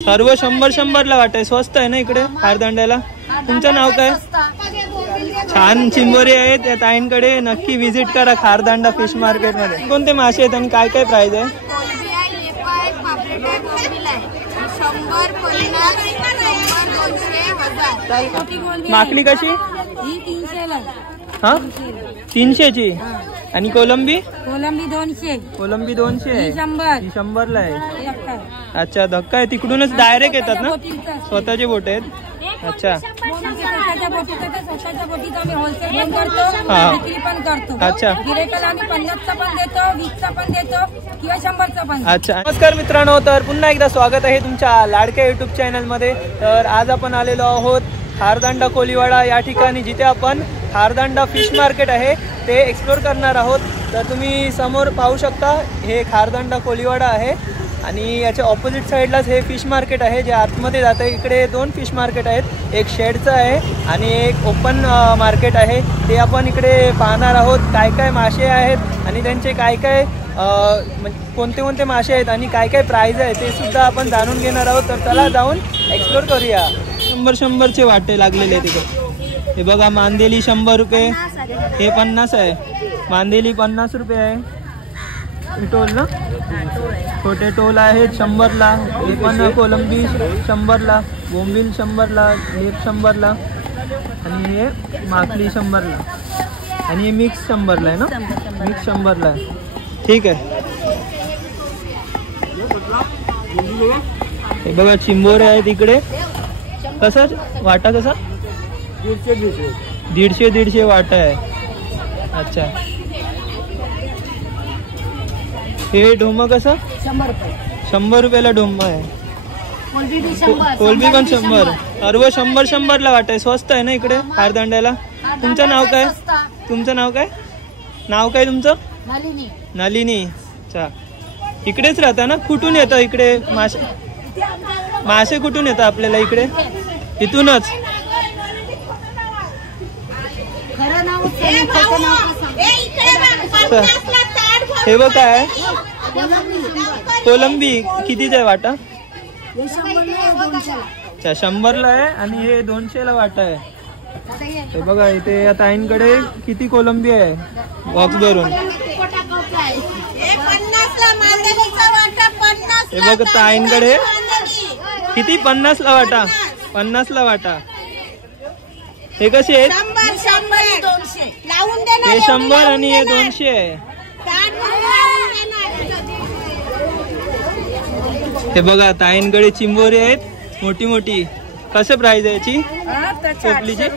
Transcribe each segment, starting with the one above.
सर्व 100-100 ला वाटाय. स्वस्त आहे ना इकडे खारदांड्याला. तुमचं नाव काय? छान चिंबोरी आहेत या ताईंकडे. नक्की विजिट करा खारदांडा फिश मार्केट मध्ये. कोणते मासे आहेत आणि काय काय प्राइस आहे? माकली कशी? हा 300 ची. आणि कोलंबी? कोलंबी 200. कोलंबी 200 आहे. 100 ला आहे. अच्छा धक्का आहे. तिकडूनच डायरेक्ट येतात ना? स्वतःचे बोट आहेत. अच्छा अच्छा अच्छा. नमस्कार मित्रांनो, तर पुन्हा एकदा स्वागत आहे तुमच्या लाडक्या युट्यूब चॅनल मध्ये. तर आज आपण आलेलो आहोत खारदांडा कोलीवाडा या ठिकाणी, जिथे आपण खारदांडा फिश मार्केट आहे ते एक्सप्लोर करणार आहोत. तर तुम्ही समोर पाहू शकता हे खारदांडा कोलीवाडा आहे आणि याच्या ऑपोजिट साईडलाच हे फिश मार्केट आहे जे आतमध्ये जातं. इकडे 2 फिश मार्केट आहेत, एक शेडचं आहे आणि एक ओपन मार्केट आहे. ते आपण इकडे पाहणार आहोत. काय काय मासे आहेत आणि त्यांचे काय काय कोणते कोणते मासे आहेत आणि काय काय प्राईज आहे ते सुद्धा आपण जाणून घेणार आहोत. तर चला जाऊन एक्सप्लोर करूया. 100-100चे वाटे लागलेले आहेत तिकडे. हे बघा मांदेली 100 रुपये, हे 50 आहे. मांदेली 50 रुपये आहे. टोल ना, छोटे टोल आहेत 100 ला. हे पण कोलंबी 100 ला, बोंबील 100 ला, लेप 100 ला आणि हे माकली 100 ला आणि हे मिक्स 100 ला आहे ना. मिक्स 100 ला आहे. ठीक आहे. हे बघा चिंबोरे आहेत इकडे. कसा वाटा? कसा? 150 वाटा आहे. अच्छा. हे ढोमा कसं? 100 रुपयाला ढोमा आहे. कोलबी पण 100. सर्व 100-100 ला वाटाय. स्वस्त आहे ना इकडे खारदांड्याला. तुमचं नाव काय? तुमचं नाव काय? नाव काय तुमचं? नलिनी. अच्छा. इकडेच राहता ना? कुठून येतं इकडे मासे? मासे कुठून येतं आपल्याला इकडे? इथूनच. हे बघ काय कोलंबी कितीच आहे वाटा? अच्छा 100 ला आहे आणि हे 200 ला वाटा आहे. हे बघा इथे या ताईंकडे किती कोलंबी आहे बॉक्स भरून. हे बघ ताईंकडे किती 50 ला वाटा. 50 ला वाटा. हे कसे आहेत? हे 100 आणि हे 200 आहे. हे बघा ताईंकडे चिंबोरी आहेत मोठी मोठी. कसं प्राइस आहे याची? चोपलीची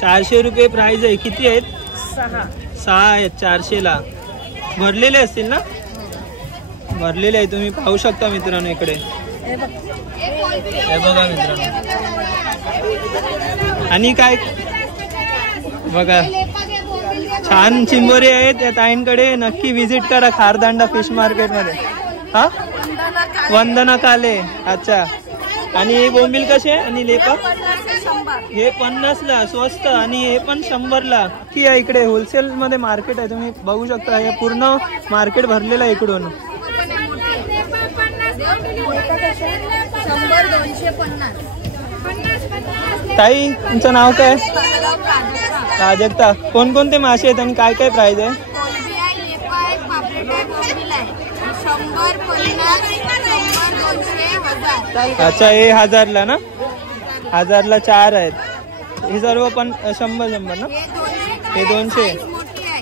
400 रुपये प्राइस आहे. किती आहेत? 6 आहेत 400 ला. भरलेले असतील ना? भरलेले आहे. तुम्ही पाहू शकता मित्रांनो इकडे. हे बघा मित्रांनो. आणि काय बघा छान चिंबोरी आहेत या ताईंकडे. नक्की विजिट करा खारदांडा फिश मार्केट मध्ये. हा वंदना काले. अच्छा. आणि बोंबील कसे आणि लेपा? हे 50 ला स्वस्त आणि हे पण 100 ला. की आहे इकडे होलसेल मध्ये मार्केट आहे. तुम्ही बघू शकता हे पूर्ण मार्केट भरलेलं आहे इकडून. 100-250. ताई तुमचं नाव काय? प्राजक्ता. कोणकोणते मासे आहेत आणि काय काय प्राइस आहे? 100-50. अच्छा हे 1000 ला ना? 1000 ला 4 आहेत. हे सर्व पण 100 ना? हे 200.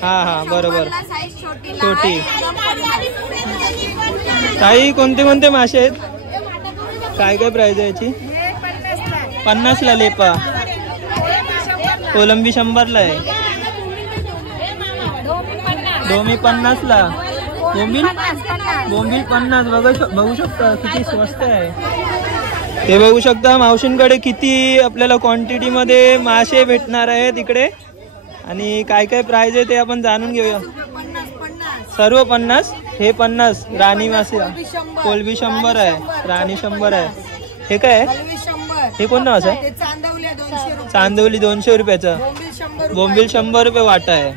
हा हा बरोबर. छोटी. ताई कोणते कोणते मासे आहेत? काय काय प्राइस आहे याची? 50 ला लेपा. कोलंबी 100 ला आहे. डोमी 50 ला. बोंबील 50. बघू शकता किती स्वस्त आहे. हे बघू शकता मावशींकडे किती आपल्याला क्वांटिटी मध्ये मासे भेटणार आहेत इकडे आणि काय काय प्राइस आहे ते आपण जाणून घेऊया. सर्व 50. हे 50 राणी मासे. कोलबी 100 आहे. राणी 100 आहे. हे काय आहे? हे कोणतं मासा आहे? चांदवली 200 रुपयाचा. बोंबील 100 रुपये वाटा आहे.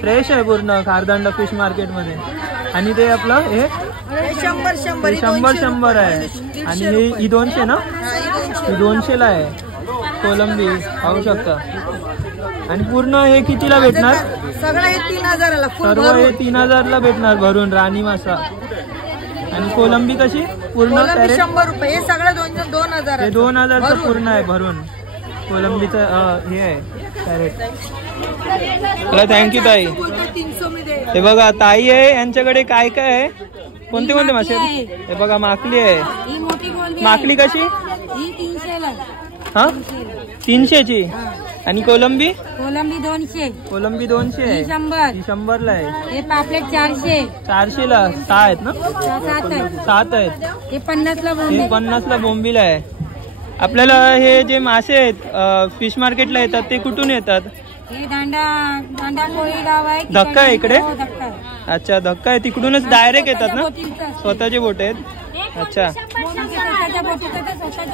फ्रेश आहे पूर्ण खारदांडा फिश मार्केट मध्ये. आणि ते आपलं हे 100 आहे. आणि ही 200 ना? ही 200ला आहे कोलंबी, पाहू शकता. आणि पूर्ण हे कितीला भेटणार? सगळं हे 3000ला, सर्व हे 3000ला भेटणार भरून, राणी मासा. आणि कोलंबी कशी पूर्ण? 100 रुपये. हे सगळं 2000. हे 2000चं पूर्ण आहे भरून कोलंबीचं हे आहे कॅरेट. चला थँक्यू ताई. 300 मध्ये. हे बघा ताई आहे, यांच्याकडे काय काय आहे? कोणते कोणते मासे? हे बघा माकली आहे. माकली कशी? हा 300ची. आणि कोलंबी? कोलंबी 200. कोलंबी 200 आहे. 100ला आहे. हे पापलेट 400. 400ला 6 आहेत ना? 7 आहेत. हे 50ला हे 50ला बोंबीला आहे. आपल्याला हे जे मासे आहेत फिश मार्केटला येतात ते कुठून येतात? हे दांडा कोळी गाव आहे. धक्का आहे इकडे? धक्का. अच्छा धक्का आहे, तिकडूनच डायरेक्ट येतात ना? स्वतःचे बोट आहेत. अच्छा स्वतःच्या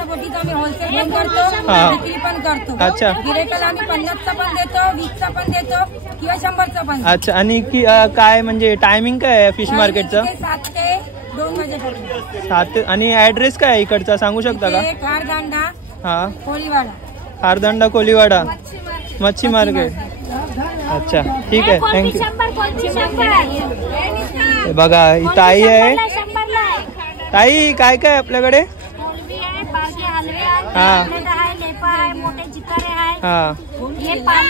बोटीत आम्ही होलसेल पण करतो, हा. विक्री पण करतो. अच्छा. गिऱ्हाईकाला आम्ही 50चा पण देतो, 20चा पण देतो किंवा 100चा पण. अच्छा. आणि काय म्हणजे टायमिंग काय आहे फिश मार्केटचं? 7 ते 2 वाजेपर्यंत. 7. आणि ऍड्रेस काय आहे इकडचा सांगू शकता का? खारदांडा हा कोळीवाडा. खारदांडा कोलीवाडा मच्छी मार्केट. अच्छा ठीक आहे थँक्यू. बघा ही ताई आहे. ताई काय काय आपल्याकडे? हा हा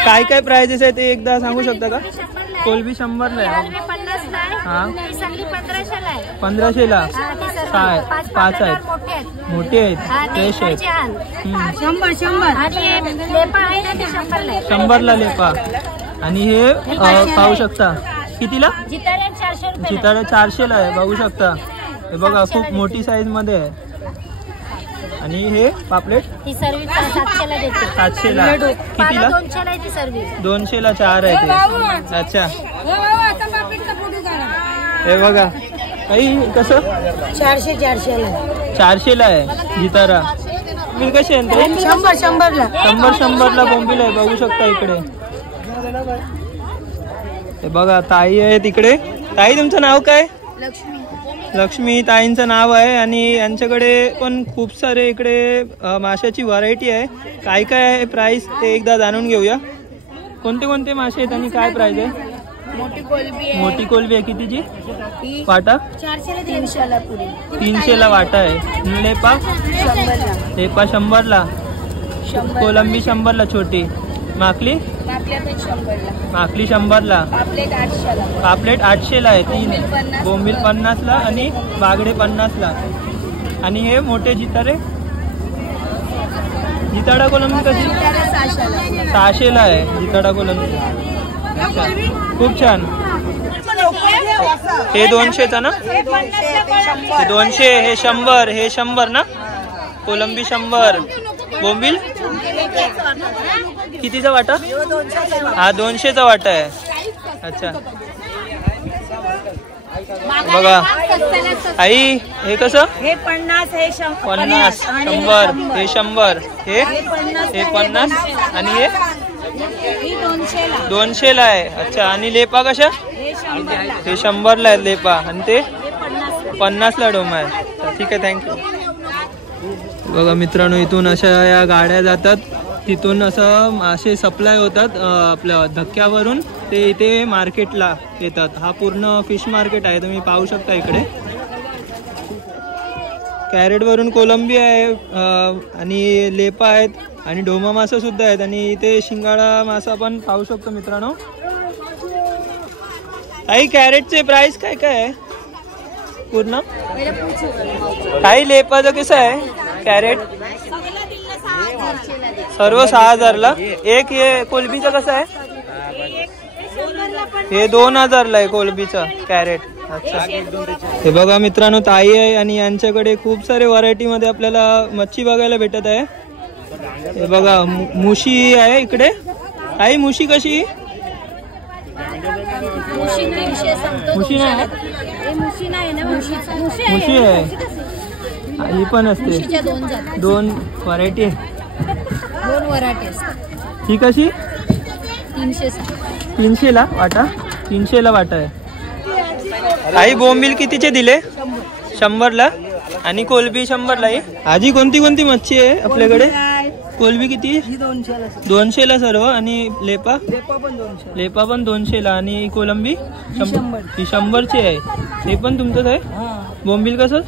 काय काय प्राइजेस आहे ते एकदा सांगू शकता का? कोलबी 100ला आहे. हा 1500ला 5 आहेत. मोठे आहेत फ्रेश आहेत. 100ला लेपा. आणि हे पाहू शकता कितीला? जितारे 400ला आहे, बघू शकता. हे बघा खूप मोठी साईज मध्ये आहे. आणि हे पापलेट 700ला. कितीला? 200ला 4 आहे ते. अच्छा हे बघा काही कसं? 400ला आहे जितारा. तुम्ही कसे आहे? 100ला बोंबील आहे, बघू शकता इकडे. हे बघा ताई आहे तिकडे. ताई तुमचं नाव काय? लक्ष्मी ताईंचं नाव आहे. आणि यांच्याकडे पण खूप सारे इकडे माशाची व्हरायटी आहे. काय काय आहे प्राइस ते एकदा जाणून घेऊया. कोणते कोणते मासे आहेत आणि काय प्राइस आहे? मोठी कोलबी आहे कितीची वाटा? 300ला वाटा आहे. लेपा 100ला. कोलंबी 100ला छोटी. माकली 100ला. पापलेट 800ला आहे 3. बोंबील 50ला आणि बागडे 50ला. आणि हे मोठे जितारे? जिताडा कोलंबी कशी? 600ला आहे जिताडा कोलंबी. खूप छान. हे 200चा ना? हे 200. हे 100. हे 100 ना? कोलंबी 100. बोंबील कितीचा वाटा? हा 200चा वाटा आहे. अच्छा बघा आई हे कसं? हे 50. हे 50. 100. हे 100. हे 50. आणि हे 200ला आहे. अच्छा. आणि लेपा कशा? हे 100ला आहे लेपा. आणि ते 50ला डोमा आहे. ठीक आहे थँक्यू. बघा मित्रांनो इथून अशा या गाड्या जातात, तिथून असं मासे सप्लाय होतात आपल्या धक्क्यावरून, ते इथे मार्केटला येतात. हा पूर्ण फिश मार्केट आहे, तुम्ही पाहू शकता इकडे. कॅरेटवरून कोलंबी आहे आणि लेपा आहेत आणि ढोमा मासा सुद्धा आहेत. आणि इथे शिंगाडा मासा पण पाहू शकतो मित्रांनो. आई कॅरेटचे प्राइस काय काय आहे पूर्ण? काही लेपाचं कसं आहे कॅरेट? सर्व 6000ला. एक हे कोलबीचं कसं आहे? हे 2000ला आहे कोलबीचं कॅरेट. अच्छा हे बघा मित्रांनो ताई आहे आणि यांच्याकडे खूप सारे व्हरायटी मध्ये आपल्याला मच्छी बघायला भेटत आहे. हे बघा मुशी आहे इकडे. ताई मुशी कशी? मुशी आहे. ही पण असते. 2 व्हरायटी आहे. ही कशी? 300ला वाटा. 300ला वाटा आहे. आई बोंबील कितीचे दिले? 100ला. आणि कोलबी 100ला आहे. आजी कोणती कोणती मच्छी आहे आपल्याकडे? कोलबी किती? 200ला सर्व. आणि लेपा? लेपा पण 200ला. आणि कोलंबी 100ची आहे. हे पण तुमचंच आहे? बोंबील कसं?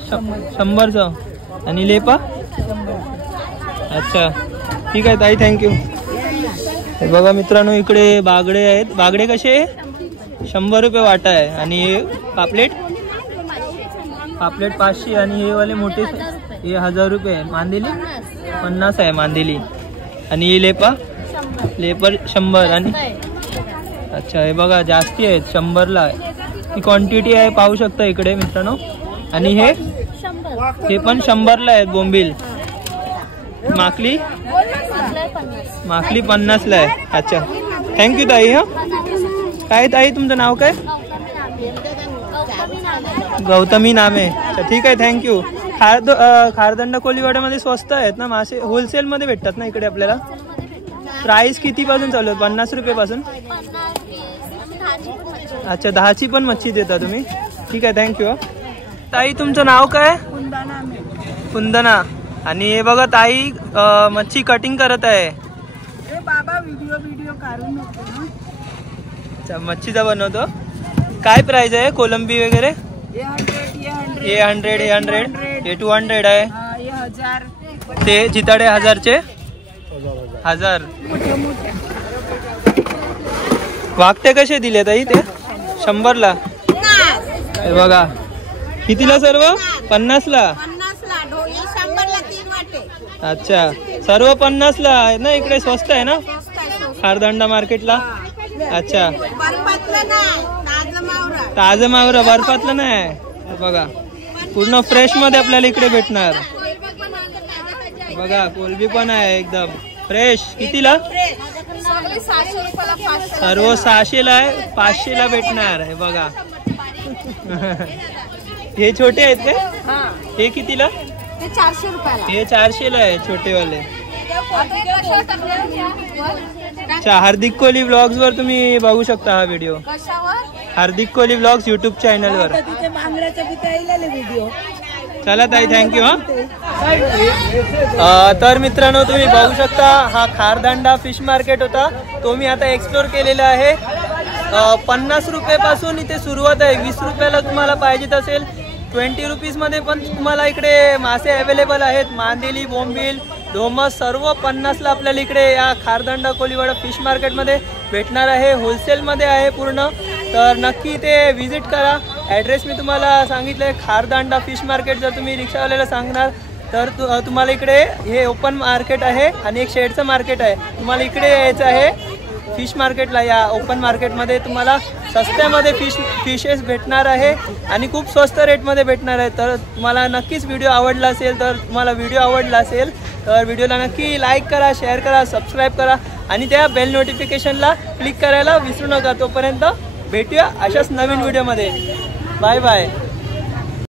100चं. आणि लेपा? अच्छा ठीक आहे ताई, थँक्यू. हे बघा मित्रांनो, इकडे बागडे आहेत. बागडे कसे? 100 रुपये वाटा आहे. आणि पापलेट? पापलेट 500. आणि हे वाले मोठे हे 1000 रुपये. मांदेली 50 आहे मांदेली. आणि लेपा? लेपर 100. आणि अच्छा हे बघा जास्ती आहेत, 100ला आहे. ही क्वांटिटी आहे, पाहू शकता इकडे मित्रांनो. आणि हे पण 100ला आहेत बोंबील. माकली? माकली 50ला आहे. अच्छा थँक्यू ताई. हा काय ताई तुमचं नाव काय? गौतमी नाम आहे. अच्छा ठीक आहे, थँक्यू. खारदंडा कोलीवाड्यामध्ये स्वस्त आहेत ना मासे? होलसेल मध्ये भेटतात ना इकडे आपल्याला? प्राइस किती पासून चालू आहे? 50 रुपये पासून? अच्छा 10ची पण मच्छी देता तुम्ही? ठीक आहे, थँक्यू. ताई तुमचं नाव काय? कुंदना. आणि हे बघा ताई मच्छी कटिंग करत आहे. बाबा व्हिडिओ काढून. अच्छा मच्छीचा बनवतो. काय प्राइस आहे कोलंबी वगैरे? ए 200 आहे. ते जिताडे 1000चे? 1000. वागते कसे दिले ताई ते? 100ला. हे बघा कितीला सर्व? 50ला. अच्छा सर्व 50ला आहे ना इकडे? स्वस्त आहे ना खारदंडा मार्केटला? अच्छा ताजं मावरा बर्फातलं नाही. बघा पूर्ण फ्रेश मध्ये आपल्याला इकडे भेटणार. बघा कोलबी पण आहे एकदम फ्रेश. कितीला? सर्व 600ला आहे. 500ला भेटणार. हे बघा हे छोटे आहेत का? हे कितीला? 400 रुपयाला. हे 400ला आहे छोटेवाले. अच्छा हार्दिक कोहली ब्लॉग्स वर तुम्ही बघू शकता हा व्हिडिओ. हार्दिक कोहली ब्लॉग्स युट्यूब चॅनल वर. चला ताई थँक्यू. हा तर मित्रांनो तुम्ही बघू शकता हा खारदांडा फिश मार्केट होता, तो मी आता एक्सप्लोर केलेला आहे. 50 रुपयापासून इथे सुरुवात आहे. 20 रुपयाला तुम्हाला पाहिजेत असेल 20 रुपीजमध्ये पण तुम्हाला इकडे मासे अवेलेबल आहेत. मांदेली, बोंबील, धोमस सर्व 50ला आपल्याला इकडे या खारदांडा कोलीवाडा फिश मार्केटमध्ये भेटणार आहे. होलसेलमध्ये आहे पूर्ण. तर नक्की इथे व्हिजिट करा. ॲड्रेस मी तुम्हाला सांगितलं आहे खारदांडा फिश मार्केट. जर तुम्ही रिक्षावाल्याला सांगणार तर तुम्हाला इकडे हे ओपन मार्केट आहे आणि एक शेडचं मार्केट आहे. तुम्हाला इकडे यायचं आहे फिश मार्केटला. या ओपन मार्केटमध्ये तुम्हाला सस्त्यामध्ये फिशेस भेटणार आहे आणि खूप स्वस्त रेटमध्ये भेटणार आहे. तर तुम्हाला नक्कीच व्हिडिओ आवडला असेल तर व्हिडिओला नक्की लाईक करा, शेअर करा, सबस्क्राईब करा आणि त्या बेल नोटिफिकेशनला क्लिक करायला विसरू नका. तोपर्यंत भेटूया अशाच नवीन व्हिडिओमध्ये. Bye bye.